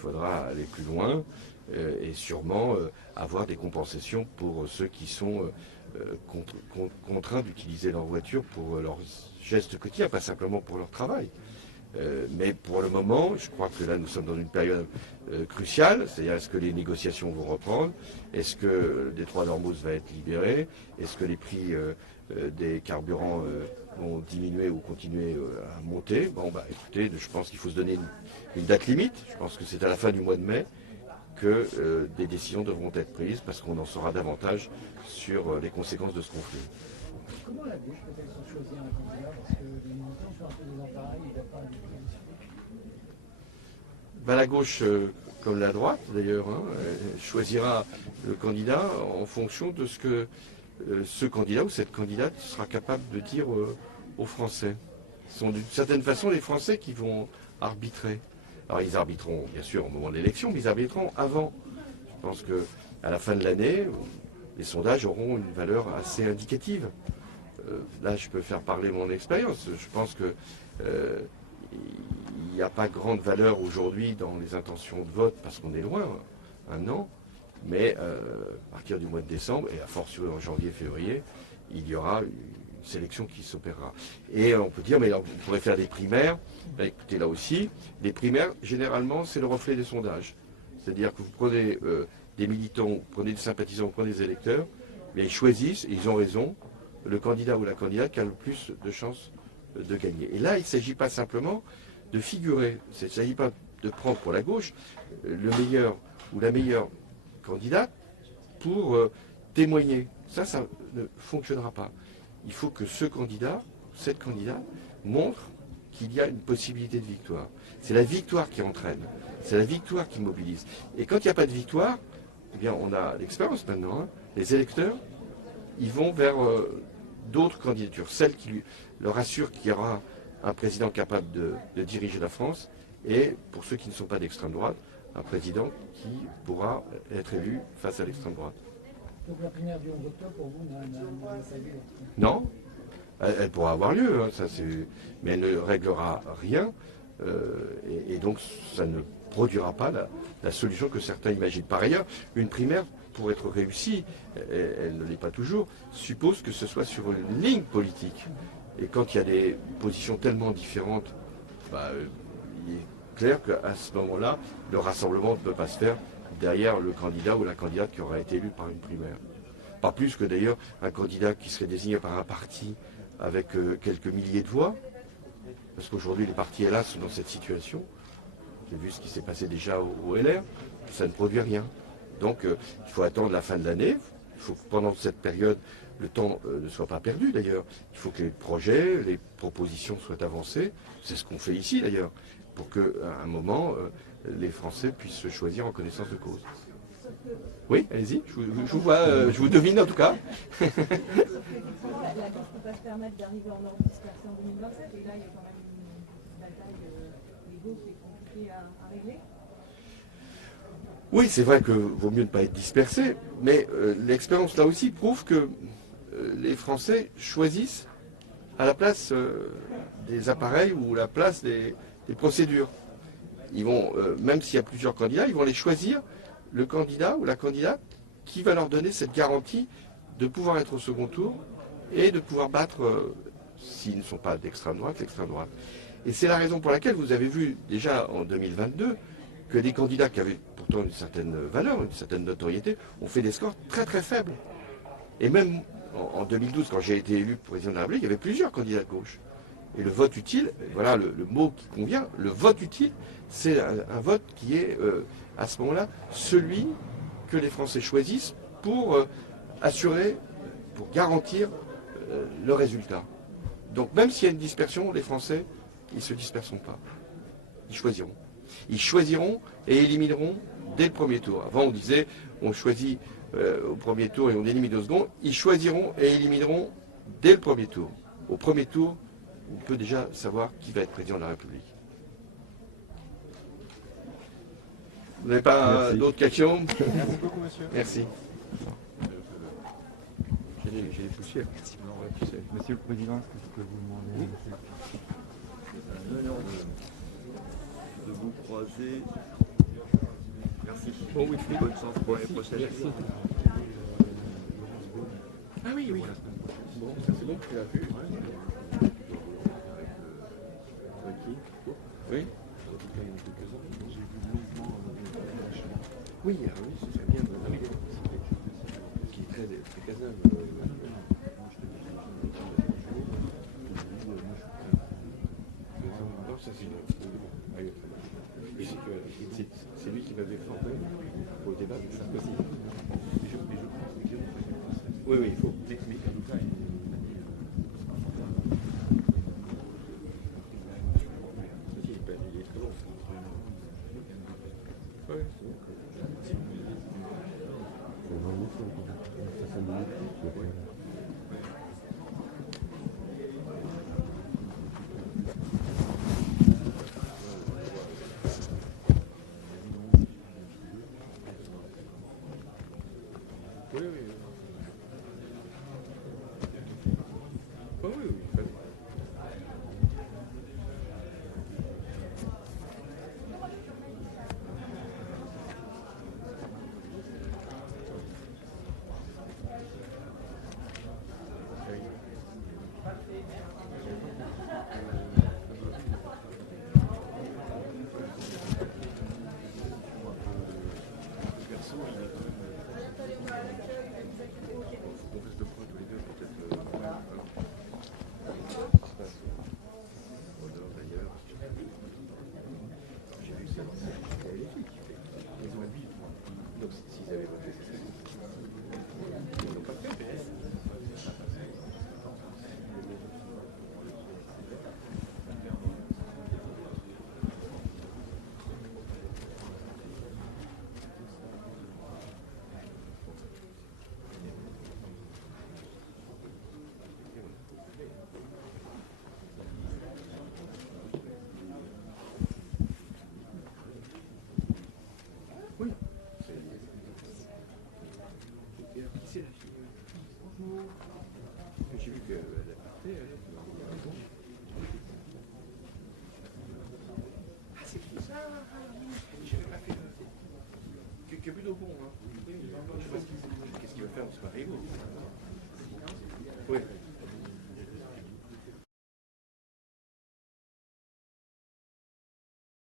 faudra aller plus loin et sûrement avoir des compensations pour ceux qui sont contraints d'utiliser leur voiture pour leurs gestes quotidiens, pas simplement pour leur travail. Mais pour le moment, je crois que là nous sommes dans une période cruciale, c'est-à-dire est-ce que les négociations vont reprendre, est-ce que le détroit d'Ormuz va être libéré, est-ce que les prix des carburants vont diminuer ou continuer à monter. Bon, bah écoutez, je pense qu'il faut se donner une date limite, je pense que c'est à la fin du mois de mai que des décisions devront être prises parce qu'on en saura davantage sur les conséquences de ce conflit. Comment la gauche peut-elle se choisir un candidat? Parce que les militants sont un peu désemparés, ils ne voient pas ben, la gauche, comme la droite d'ailleurs, choisira le candidat en fonction de ce que ce candidat ou cette candidate sera capable de dire aux Français. Ce sont d'une certaine façon les Français qui vont arbitrer. Alors ils arbitreront bien sûr au moment de l'élection, mais ils arbitreront avant. Je pense qu'à la fin de l'année, les sondages auront une valeur assez indicative. Là, je peux faire parler mon expérience. Je pense que il n'y a pas grande valeur aujourd'hui dans les intentions de vote parce qu'on est loin, un an. Mais à partir du mois de décembre, et à fortiori en janvier-février, il y aura une sélection qui s'opérera. Et on peut dire, mais alors, vous pourrez faire des primaires. Ben, écoutez, là aussi, les primaires, généralement, c'est le reflet des sondages. C'est-à-dire que vous prenez des militants, vous prenez des sympathisants, vous prenez des électeurs, mais ils choisissent, et ils ont raison, le candidat ou la candidate qui a le plus de chances de gagner. Et là, il ne s'agit pas simplement de figurer, il ne s'agit pas de prendre pour la gauche le meilleur ou la meilleure candidate pour témoigner. Ça ne fonctionnera pas. Il faut que ce candidat, cette candidate, montre qu'il y a une possibilité de victoire. C'est la victoire qui entraîne, c'est la victoire qui mobilise. Et quand il n'y a pas de victoire, eh bien on a l'expérience maintenant, les électeurs, ils vont vers d'autres candidatures, celles qui leur assurent qu'il y aura un président capable de diriger la France, et pour ceux qui ne sont pas d'extrême droite, un président qui pourra être élu face à l'extrême droite. Donc la primaire du 11 octobre, pour vous, n'a pas lieu? Non, elle pourra avoir lieu, ça, mais elle ne réglera rien, et donc ça ne produira pas la solution que certains imaginent. Par ailleurs, une primaire, pour être réussie, elle ne l'est pas toujours, suppose que ce soit sur une ligne politique. Et quand il y a des positions tellement différentes, bah, il est clair qu'à ce moment-là, le rassemblement ne peut pas se faire derrière le candidat ou la candidate qui aura été élu par une primaire. Pas plus que d'ailleurs un candidat qui serait désigné par un parti avec quelques milliers de voix, parce qu'aujourd'hui les partis, hélas, sont dans cette situation. J'ai vu ce qui s'est passé déjà au LR, ça ne produit rien. Donc il faut attendre la fin de l'année, il faut que pendant cette période, le temps ne soit pas perdu d'ailleurs. Il faut que les projets, les propositions soient avancées, c'est ce qu'on fait ici d'ailleurs, pour qu'à un moment, les Français puissent se choisir en connaissance de cause. Oui, allez-y, je vous vois, je vous devine en tout cas. La gauche ne peut pas se permettre d'arriver en ordre dispersé en 2027, et là il y a quand même une bataille d'ego qui est compliquée à régler. Oui, c'est vrai que vaut mieux ne pas être dispersé, mais l'expérience là aussi prouve que les Français choisissent à la place des appareils ou la place des procédures. Ils vont, même s'il y a plusieurs candidats, ils vont les choisir, le candidat ou la candidate qui va leur donner cette garantie de pouvoir être au second tour et de pouvoir battre, s'ils ne sont pas d'extrême droite, l'extrême droite. Et c'est la raison pour laquelle vous avez vu déjà en 2022 que des candidats qui avaient pourtant une certaine valeur, une certaine notoriété, ont fait des scores très très faibles. Et même en 2012, quand j'ai été élu président de la République, il y avait plusieurs candidats de gauche. Et le vote utile, voilà le mot qui convient, le vote utile, c'est un vote qui est à ce moment-là celui que les Français choisissent pour assurer, pour garantir le résultat. Donc même s'il y a une dispersion, les Français, ils ne se disperseront pas. Ils choisiront. Ils choisiront et élimineront dès le premier tour. Avant, on disait, on choisit au premier tour et on élimine au second. Ils choisiront et élimineront dès le premier tour. Au premier tour, on peut déjà savoir qui va être président de la République. Vous n'avez pas d'autres questions? Merci beaucoup, monsieur. Merci. J'ai les poussières. Monsieur le Président, est-ce que je peux vous demander de vous croiser Bon week-end. Bonne chance pour l'année prochaine. Merci. Ah oui, oui. Bon, ça c'est bon, tu l'as vu. Oui. Oui, ah oui, c'est bien. Ah oui. Qui est très casable. Non, ça c'est c'est lui qui va défendre au débat de Sarkozy. Oui, oui, il faut. Mais en tout cas, il est très long. Oui, oui, oui. Oui, oui, oui. C'est la fille. Bonjour. J'ai vu qu'elle a parté. Ah, c'est qui ça? J'avais pas fait qui est plutôt bon. Hein. Je sais pas qu'est-ce qu'il va faire, c'est pas rigolo. Oui.